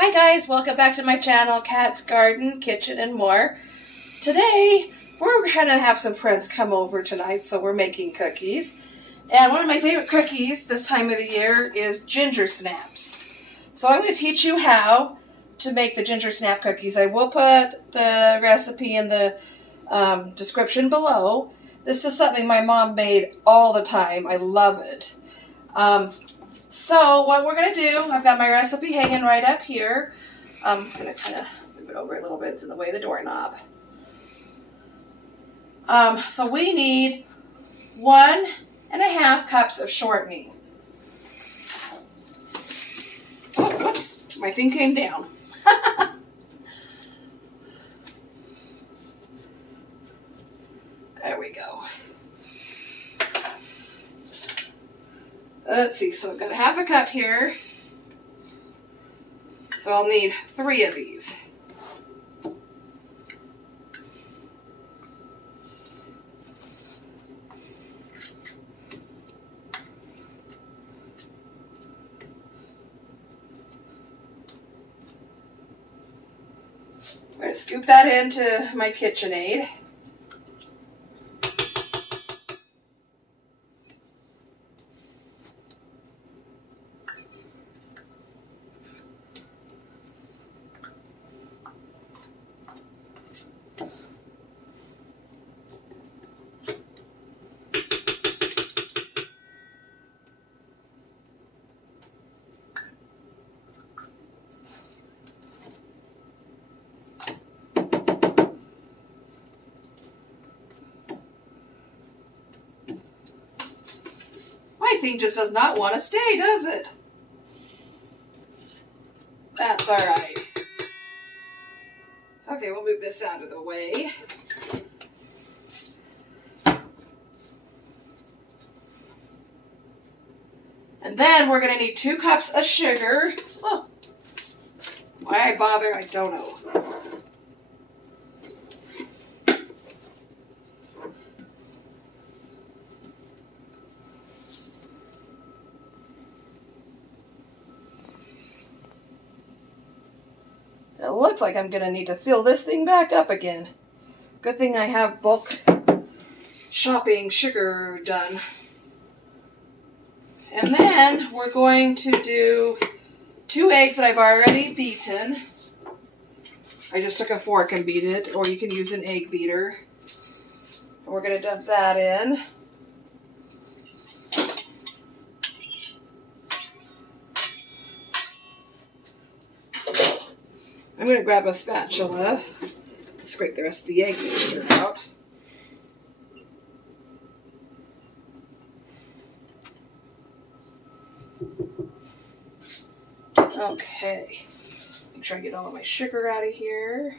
Hi guys, welcome back to my channel, Cat's Garden, Kitchen, and more. Today, we're gonna have some friends come over tonight, so we're making cookies. And one of my favorite cookies this time of the year is ginger snaps. So I'm gonna teach you how to make the ginger snap cookies. I will put the recipe in the description below. This is something my mom made all the time. I love it. So what we're going to do, I've got my recipe hanging right up here. I'm going to kind of move it over a little bit. It's in the way of the doorknob. So we need 1.5 cups of shortening. Oh, whoops, my thing came down. There we go. Let's see, so I've got 1/2 cup here. So I'll need 3 of these. I'm going to scoop that into my KitchenAid. My thing just does not want to stay, does it? That's all right. Okay, we'll move this out of the way. And then we're going to need 2 cups of sugar. Oh, why I bother, I don't know. It looks like I'm going to need to fill this thing back up again. Good thing I have bulk shopping sugar done. And then we're going to do 2 eggs that I've already beaten. I just took a fork and beat it, or you can use an egg beater. And we're going to dump that in. I'm going to grab a spatula, scrape the rest of the egg mixture out. Okay, make sure I get all of my sugar out of here.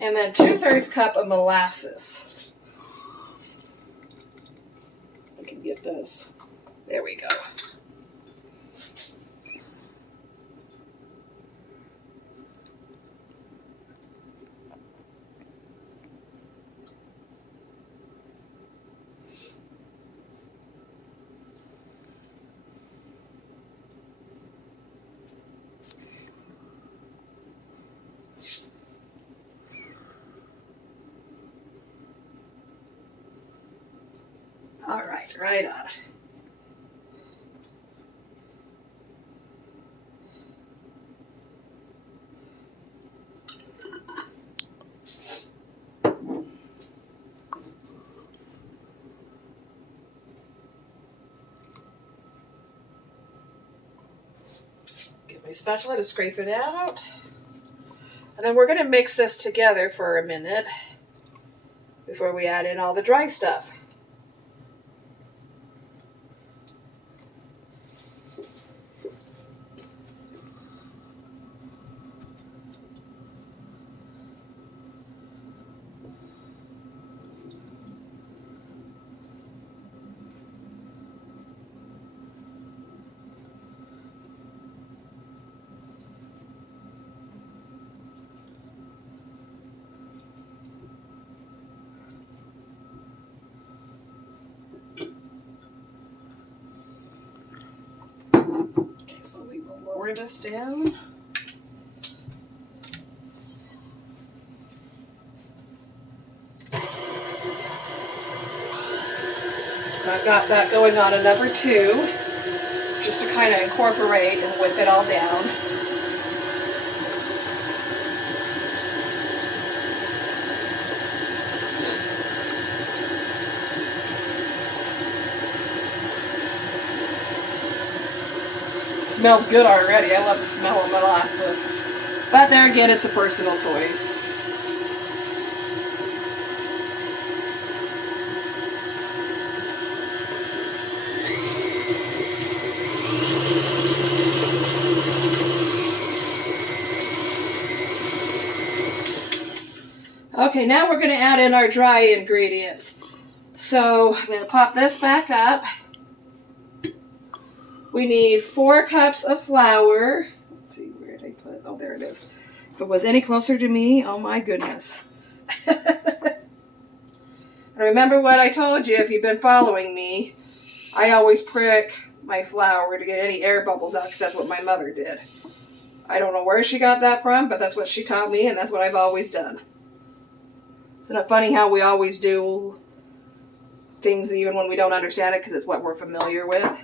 And then 2/3 cup of molasses. I can get this. There we go. All right, right on. Get my spatula to scrape it out. And then we're going to mix this together for a minute before we add in all the dry stuff. lower this down. I've got that going on a number 2, just to kind of incorporate and whip it all down. Smells good already. I love the smell of molasses. But there again, it's a personal choice. Okay, now we're going to add in our dry ingredients. So I'm going to pop this back up. We need 4 cups of flour. Let's see, where did I put? Oh, there it is. If it was any closer to me, oh my goodness. Remember what I told you, if you've been following me, I always prick my flour to get any air bubbles out, because that's what my mother did. I don't know where she got that from, but that's what she taught me, and that's what I've always done. Isn't it funny how we always do things even when we don't understand it, because it's what we're familiar with?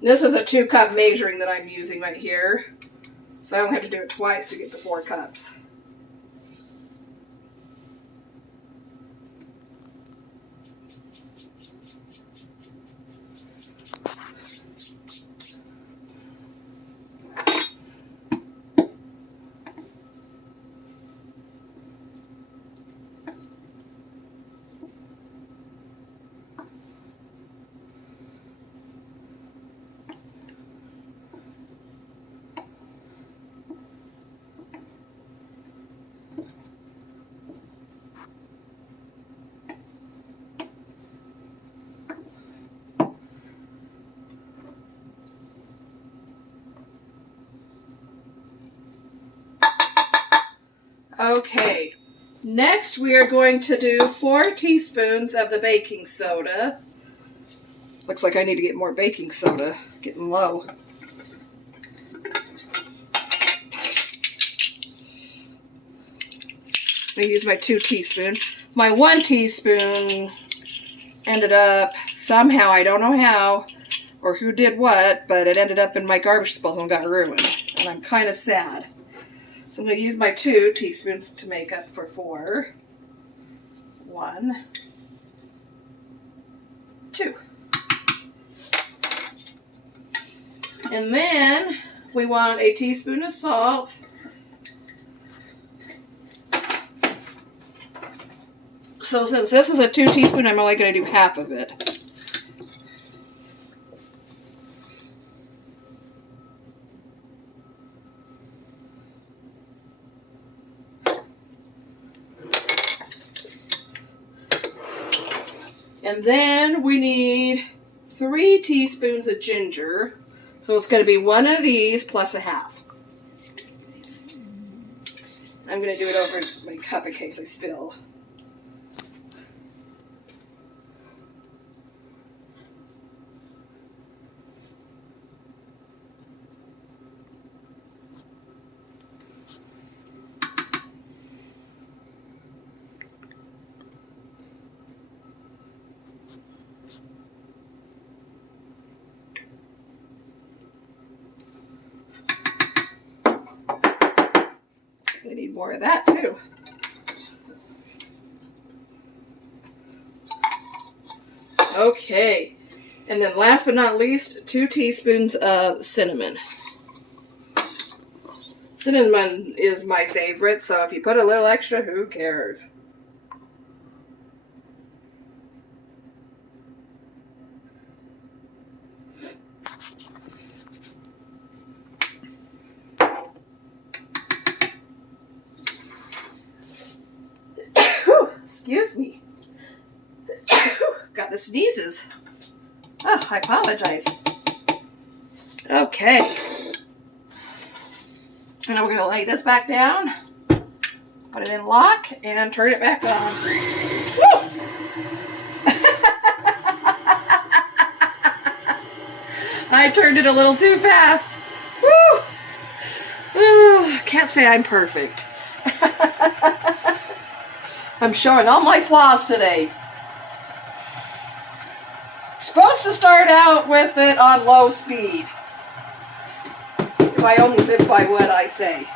This is a 2-cup measuring that I'm using right here. So I only have to do it twice to get the 4 cups. Okay, next we are going to do 4 teaspoons of the baking soda. Looks like I need to get more baking soda, getting low. I use my 2 teaspoons. My 1 teaspoon ended up somehow, I don't know how or who did what, but it ended up in my garbage disposal and got ruined. And I'm kind of sad. So I'm going to use my 2 teaspoons to make up for 4. 1, 2. And then we want a teaspoon of salt. So since this is a 2 teaspoon, I'm only going to do half of it. And then we need 3 teaspoons of ginger. So it's going to be 1 of these plus a half. I'm going to do it over my cup in case I spill. I need more of that too. Okay, and then last but not least, 2 teaspoons of cinnamon. Cinnamon is my favorite, so if you put a little extra, who cares? Excuse me. Got the sneezes. Oh, I apologize. Okay. And now we're going to lay this back down, put it in lock, and turn it back on. Woo! I turned it a little too fast. Woo! Can't say I'm perfect. I'm showing all my flaws today. You're supposed to start out with it on low speed. If I only live by what I say.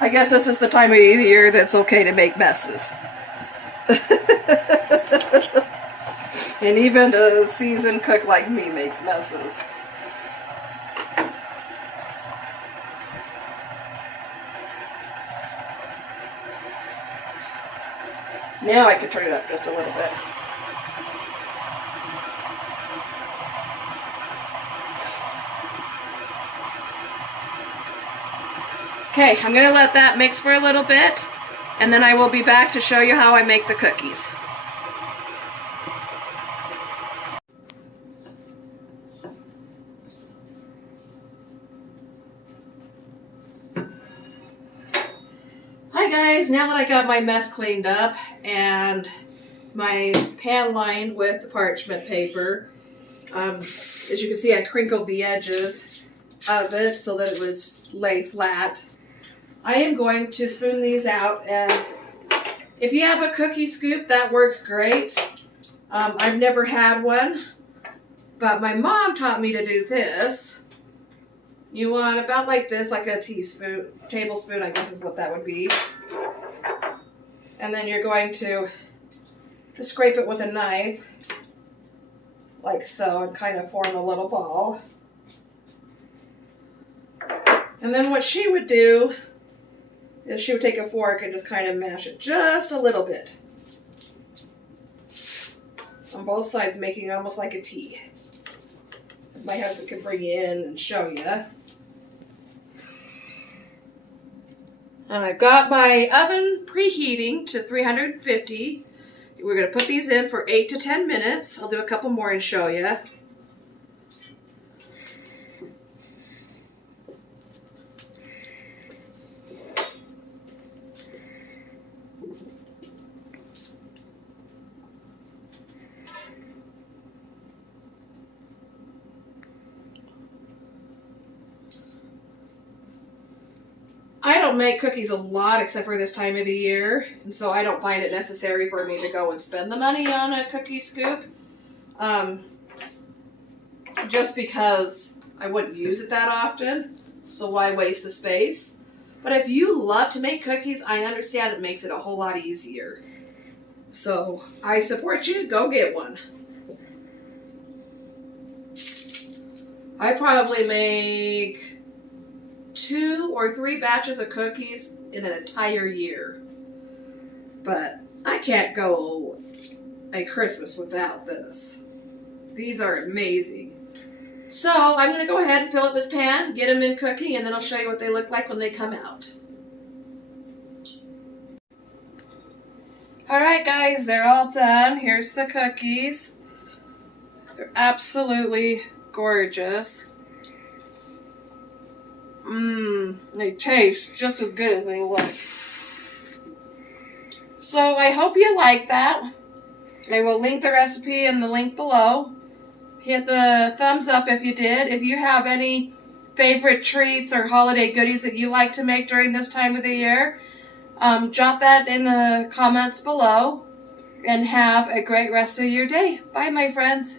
I guess this is the time of year that's okay to make messes. And even a seasoned cook like me makes messes. Now I can turn it up just a little bit. Okay, I'm going to let that mix for a little bit, and then I will be back to show you how I make the cookies. Hi guys, now that I got my mess cleaned up and my pan lined with the parchment paper, as you can see I crinkled the edges of it so that it would lay flat. I am going to spoon these out, and if you have a cookie scoop, that works great. I've never had one, but my mom taught me to do this. You want about like this, like a tablespoon, I guess is what that would be. And then you're going to just scrape it with a knife, like so, and kind of form a little ball. And then what she would do is she would take a fork and just kind of mash it just a little bit on both sides, making almost like a T. My husband can bring you in and show you. And I've got my oven preheating to 350. We're going to put these in for 8 to 10 minutes. I'll do a couple more and show you. I don't make cookies a lot except for this time of the year, and so I don't find it necessary for me to go and spend the money on a cookie scoop. Just because I wouldn't use it that often, so why waste the space? But if you love to make cookies, I understand it makes it a whole lot easier. So I support you, go get one. I probably make 2 or 3 batches of cookies in an entire year. But I can't go a Christmas without this. These are amazing. So I'm going to go ahead and fill up this pan, get them in cooking, and then I'll show you what they look like when they come out. Alright guys, they're all done. Here's the cookies. They're absolutely gorgeous. They taste just as good as they look. So I hope you like that. I will link the recipe in the link below. Hit the thumbs up if you did. If you have any favorite treats or holiday goodies that you like to make during this time of the year, jot that in the comments below. And have a great rest of your day. Bye, my friends.